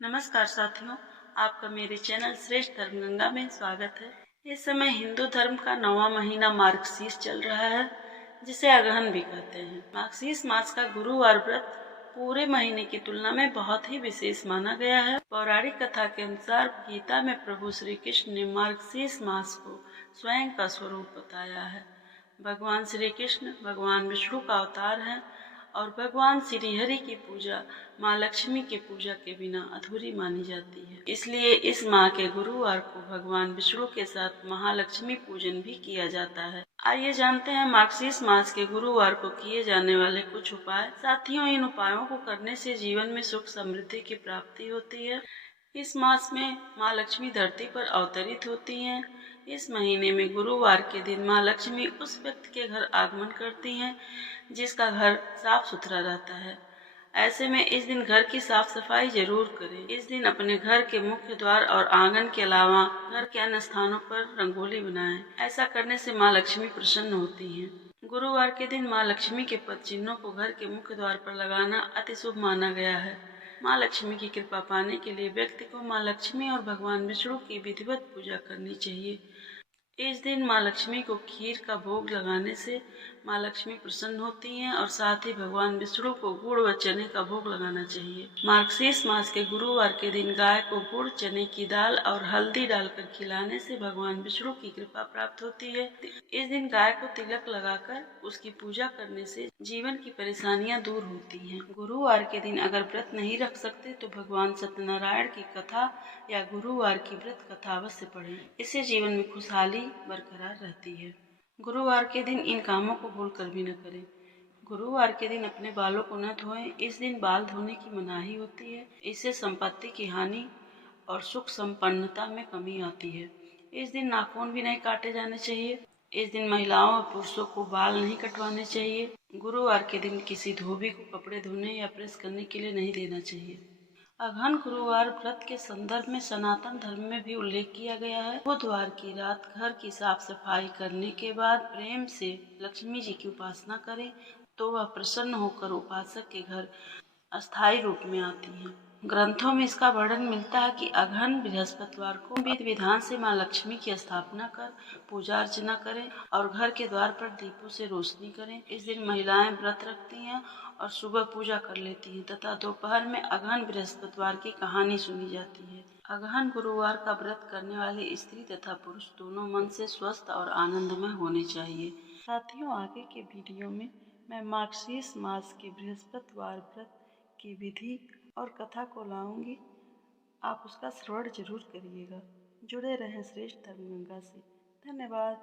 नमस्कार साथियों, आपका मेरे चैनल श्रेष्ठ धर्म गंगा में स्वागत है। इस समय हिंदू धर्म का 9वां महीना मार्गशीर्ष चल रहा है, जिसे अगहन भी कहते हैं। मार्गशीर्ष मास का गुरुवार व्रत पूरे महीने की तुलना में बहुत ही विशेष माना गया है। पौराणिक कथा के अनुसार गीता में प्रभु श्री कृष्ण ने मार्गशीर्ष मास को स्वयं का स्वरूप बताया है। भगवान श्री कृष्ण भगवान विष्णु का अवतार है और भगवान श्री हरि की पूजा माँ लक्ष्मी की पूजा के बिना अधूरी मानी जाती है। इसलिए इस माह के गुरुवार को भगवान विष्णु के साथ महालक्ष्मी पूजन भी किया जाता है। आइए जानते हैं मार्गशीर्ष मास के गुरुवार को किए जाने वाले कुछ उपाय। साथियों, इन उपायों को करने से जीवन में सुख समृद्धि की प्राप्ति होती है। इस मास में माँ लक्ष्मी धरती पर अवतरित होती हैं। इस महीने में गुरुवार के दिन माँ लक्ष्मी उस व्यक्ति के घर आगमन करती हैं जिसका घर साफ सुथरा रहता है। ऐसे में इस दिन घर की साफ सफाई जरूर करें। इस दिन अपने घर के मुख्य द्वार और आंगन के अलावा घर के अन्य स्थानों पर रंगोली बनाएं। ऐसा करने से माँ लक्ष्मी प्रसन्न होती हैं। गुरुवार के दिन माँ लक्ष्मी के पद चिन्हों को घर के मुख्य द्वार पर लगाना अति शुभ माना गया है। माँ लक्ष्मी की कृपा पाने के लिए व्यक्ति को माँ लक्ष्मी और भगवान विष्णु की विधिवत पूजा करनी चाहिए। इस दिन माँ लक्ष्मी को खीर का भोग लगाने से माँ लक्ष्मी प्रसन्न होती हैं और साथ ही भगवान विष्णु को गुड़ व चने का भोग लगाना चाहिए। मार्गशीर्ष मास के गुरुवार के दिन गाय को गुड़, चने की दाल और हल्दी डालकर खिलाने से भगवान विष्णु की कृपा प्राप्त होती है। इस दिन गाय को तिलक लगाकर उसकी पूजा करने से जीवन की परेशानियां दूर होती हैं। गुरुवार के दिन अगर व्रत नहीं रख सकते तो भगवान सत्यनारायण की कथा या गुरुवार की व्रत कथा अवश्य पढ़ें। इससे जीवन में खुशहाली बरकरार रहती है। गुरुवार के दिन इन कामों को भूलकर भी न करें। गुरुवार के दिन अपने बालों को न धोएं। इस दिन बाल धोने की मनाही होती है। इससे संपत्ति की हानि और सुख संपन्नता में कमी आती है। इस दिन नाखून भी नहीं काटे जाने चाहिए। इस दिन महिलाओं और पुरुषों को बाल नहीं कटवाने चाहिए। गुरुवार के दिन किसी धोबी को कपड़े धोने या प्रेस करने के लिए नहीं देना चाहिए। अगहन गुरुवार व्रत के संदर्भ में सनातन धर्म में भी उल्लेख किया गया है। बुधवार की रात घर की साफ सफाई करने के बाद प्रेम से लक्ष्मी जी की उपासना करें तो वह प्रसन्न होकर उपासक के घर अस्थायी रूप में आती हैं। ग्रंथों में इसका वर्णन मिलता है कि अगहन बृहस्पतिवार को विधि विधान से माँ लक्ष्मी की स्थापना कर पूजा अर्चना करें और घर के द्वार पर दीपों से रोशनी करें। इस दिन महिलाएं व्रत रखती हैं और सुबह पूजा कर लेती हैं तथा दोपहर में अगहन बृहस्पतिवार की कहानी सुनी जाती है। अगहन गुरुवार का व्रत करने वाले स्त्री तथा पुरुष दोनों मन से स्वस्थ और आनंदमय होने चाहिए। साथियों, आगे के वीडियो में मैं मार्गशीर्ष मास के बृहस्पतिवार व्रत की विधि और कथा को लाऊंगी। आप उसका श्रवण जरूर करिएगा। जुड़े रहें श्रेष्ठ धर्म गंगा से। धन्यवाद।